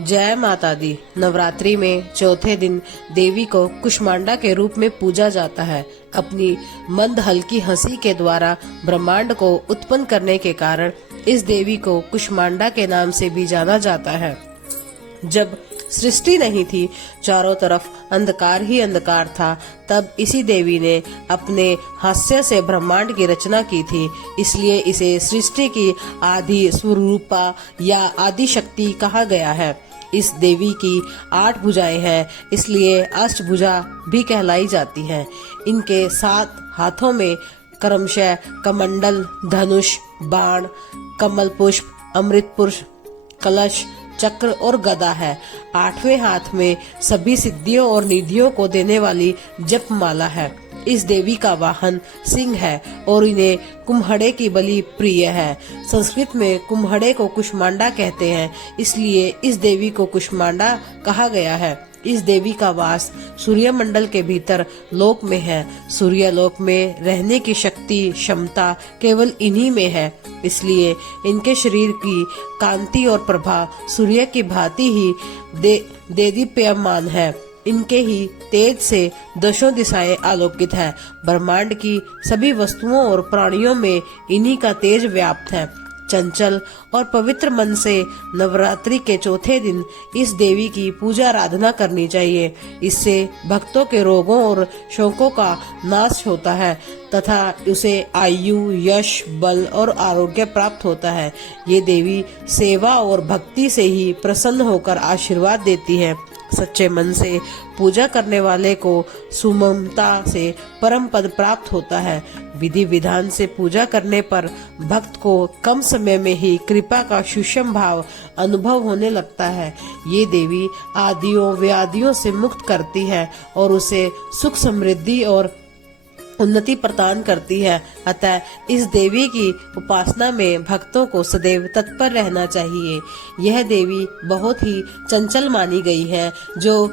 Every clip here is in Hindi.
जय माता दी। नवरात्रि में चौथे दिन देवी को कुष्मांडा के रूप में पूजा जाता है। अपनी मंद हल्की हंसी के द्वारा ब्रह्मांड को उत्पन्न करने के कारण इस देवी को कुष्मांडा के नाम से भी जाना जाता है। जब सृष्टि नहीं थी, चारों तरफ अंधकार ही अंधकार था, तब इसी देवी ने अपने हास्य से ब्रह्मांड की रचना की थी। इसलिए इसे सृष्टि की आदि स्वरूपा या आदि शक्ति कहा गया है। इस देवी की 8 भुजाएं हैं, इसलिए अष्टभुजा भी कहलाई जाती हैं। इनके 7 हाथों में क्रमशः कमंडल, धनुष, बाण, कमल पुष्प, अमृत पुष्प, कलश, चक्र और गदा है। 8वें हाथ में सभी सिद्धियों और निधियों को देने वाली जपमाला है। इस देवी का वाहन सिंह है और इन्हें कुम्हड़े की बलि प्रिय है। संस्कृत में कुम्हड़े को कुष्मांडा कहते हैं, इसलिए इस देवी को कुष्मांडा कहा गया है। इस देवी का वास सूर्य मंडल के भीतर लोक में है। सूर्य लोक में रहने की शक्ति क्षमता केवल इन्हीं में है, इसलिए इनके शरीर की कांति और प्रभा सूर्य की भांति ही देदीप्यमान है। इनके ही तेज से दशों दिशाएं आलोकित है। ब्रह्मांड की सभी वस्तुओं और प्राणियों में इन्हीं का तेज व्याप्त है। चंचल और पवित्र मन से नवरात्रि के चौथे दिन इस देवी की पूजा आराधना करनी चाहिए। इससे भक्तों के रोगों और शोकों का नाश होता है तथा उसे आयु, यश, बल और आरोग्य प्राप्त होता है। ये देवी सेवा और भक्ति से ही प्रसन्न होकर आशीर्वाद देती है। सच्चे मन से पूजा करने वाले को सुममता से परम पद प्राप्त होता है। विधि विधान से पूजा करने पर भक्त को कम समय में ही कृपा का सुषम भाव अनुभव होने लगता है। ये देवी आदियों व्याधियों से मुक्त करती है और उसे सुख समृद्धि और उन्नति प्रदान करती है। अतः इस देवी की उपासना में भक्तों को सदैव तत्पर रहना चाहिए। यह देवी बहुत ही चंचल मानी गई है, जो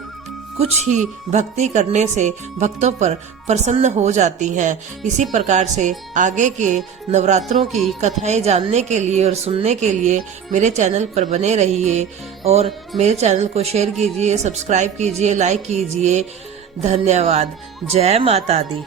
कुछ ही भक्ति करने से भक्तों पर प्रसन्न हो जाती हैं। इसी प्रकार से आगे के नवरात्रों की कथाएं जानने के लिए और सुनने के लिए मेरे चैनल पर बने रहिए और मेरे चैनल को शेयर कीजिए, सब्सक्राइब कीजिए, लाइक कीजिए। धन्यवाद। जय माता दी।